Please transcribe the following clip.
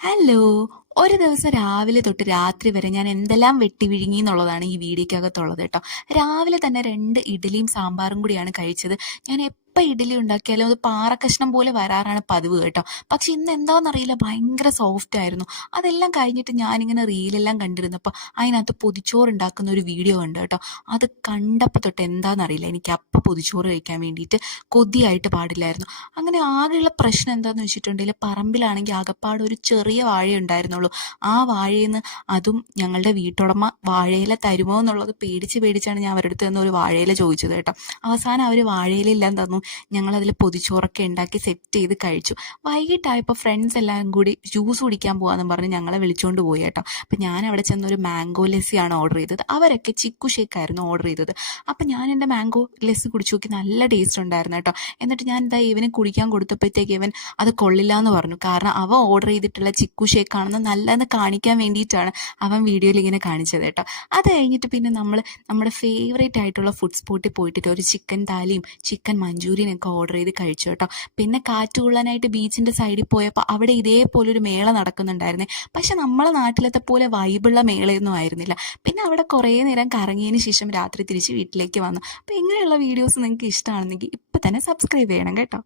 Hello. ഒരു ദിവസം രാവിലെ തൊട്ട് രാത്രി വരെ ഞാൻ എന്തെല്ലാം വെട്ടി വിഴുങ്ങി എന്നുള്ളതാണ് ഈ വീഡിയോക്കകത്തുള്ളത് കേട്ടോ. രാവിലെ തന്നെ 2 ഇഡ്ഡലിയും സാമ്പാറും കൂടിയാണ് കഴിച്ചത്. ഞാൻ എപ്പോൾ ഇഡ്ഡലി ഉണ്ടാക്കിയാലും അത് പാറക്കഷ്ണം പോലെ വരാറാണ് പതിവ് കേട്ടോ. പക്ഷെ ഇന്ന് എന്താണെന്നറിയില്ല, ഭയങ്കര സോഫ്റ്റ് ആയിരുന്നു. അതെല്ലാം കഴിഞ്ഞിട്ട് ഞാനിങ്ങനെ റീലെല്ലാം കണ്ടിരുന്നപ്പോൾ അതിനകത്ത് പൊതിച്ചോറ് ഉണ്ടാക്കുന്ന ഒരു വീഡിയോ കണ്ടു കേട്ടോ. അത് കണ്ടപ്പോൾ തൊട്ട് എന്താണെന്നറിയില്ല, എനിക്ക് അപ്പം പൊതിച്ചോറ് കഴിക്കാൻ വേണ്ടിയിട്ട് കൊതിയായിട്ട് പാടില്ലായിരുന്നു. അങ്ങനെ ആകെയുള്ള പ്രശ്നം എന്താണെന്ന് വെച്ചിട്ടുണ്ടെങ്കിൽ, പറമ്പിലാണെങ്കിൽ ആകപ്പാട് ഒരു ചെറിയ വാഴ ഉണ്ടായിരുന്നുള്ളൂ. ആ വാഴയിൽ നിന്ന് അതും ഞങ്ങളുടെ വീട്ടുടമ വാഴയില തരുമോ എന്നുള്ളത് പേടിച്ചാണ് ഞാൻ അവരുടെ അടുത്ത് നിന്ന് ഒരു വാഴയില ചോദിച്ചത് കേട്ടോ. അവസാനം അവർ വാഴയിലെല്ലാം തന്നു. ഞങ്ങളതിൽ പൊതിച്ചോറൊക്കെ ഉണ്ടാക്കി സെറ്റ് ചെയ്ത് കഴിച്ചു. വൈകിട്ടായപ്പോൾ ഫ്രണ്ട്സ് എല്ലാം കൂടി ജ്യൂസ് കുടിക്കാൻ പോകാമെന്ന് പറഞ്ഞ് ഞങ്ങളെ വിളിച്ചുകൊണ്ട് പോയി കേട്ടോ. അപ്പം ഞാൻ അവിടെ ചെന്നൊരു മാംഗോ ലസ്സിയാണ് ഓർഡർ ചെയ്തത്. അവരൊക്കെ ചിക്കു ഷേക്കായിരുന്നു ഓർഡർ ചെയ്തത്. അപ്പം ഞാൻ എൻ്റെ മാംഗോ ലസ്സി കുടിച്ചു നോക്കി, നല്ല ടേസ്റ്റ് ഉണ്ടായിരുന്നു കേട്ടോ. എന്നിട്ട് ഞാൻ എന്താ ഇവന് കുടിക്കാൻ കൊടുത്തപ്പോഴത്തേക്ക് ഇവൻ അത് കൊള്ളില്ല എന്ന് പറഞ്ഞു. കാരണം അവൻ ഓർഡർ ചെയ്തിട്ടുള്ള ചിക്കു ഷേക്കാണെന്ന് നല്ലതെന്ന് കാണിക്കാൻ വേണ്ടിയിട്ടാണ് അവൻ വീഡിയോയിൽ ഇങ്ങനെ കാണിച്ചത് കേട്ടോ. അത് കഴിഞ്ഞിട്ട് പിന്നെ നമ്മുടെ ഫേവറേറ്റ് ആയിട്ടുള്ള ഫുഡ് സ്പോട്ടിൽ പോയിട്ട് ഒരു ചിക്കൻ താലിയും ചിക്കൻ മഞ്ചൂരിയനൊക്കെ ഓർഡർ ചെയ്ത് കഴിച്ചു കേട്ടോ. പിന്നെ കാറ്റ് കൊള്ളാനായിട്ട് ബീച്ചിൻ്റെ സൈഡിൽ പോയപ്പോൾ അവിടെ ഇതേപോലൊരു മേള നടക്കുന്നുണ്ടായിരുന്നേ. പക്ഷെ നമ്മളെ നാട്ടിലത്തെ പോലെ വൈബുള്ള മേളയൊന്നും ആയിരുന്നില്ല. പിന്നെ അവിടെ കുറേ നേരം കറങ്ങിയതിന് ശേഷം രാത്രി തിരിച്ച് വീട്ടിലേക്ക് വന്നു. അപ്പോൾ ഇങ്ങനെയുള്ള വീഡിയോസ് നിങ്ങൾക്ക് ഇഷ്ടമാണെന്നെങ്കിൽ ഇപ്പം തന്നെ സബ്സ്ക്രൈബ് ചെയ്യണം കേട്ടോ.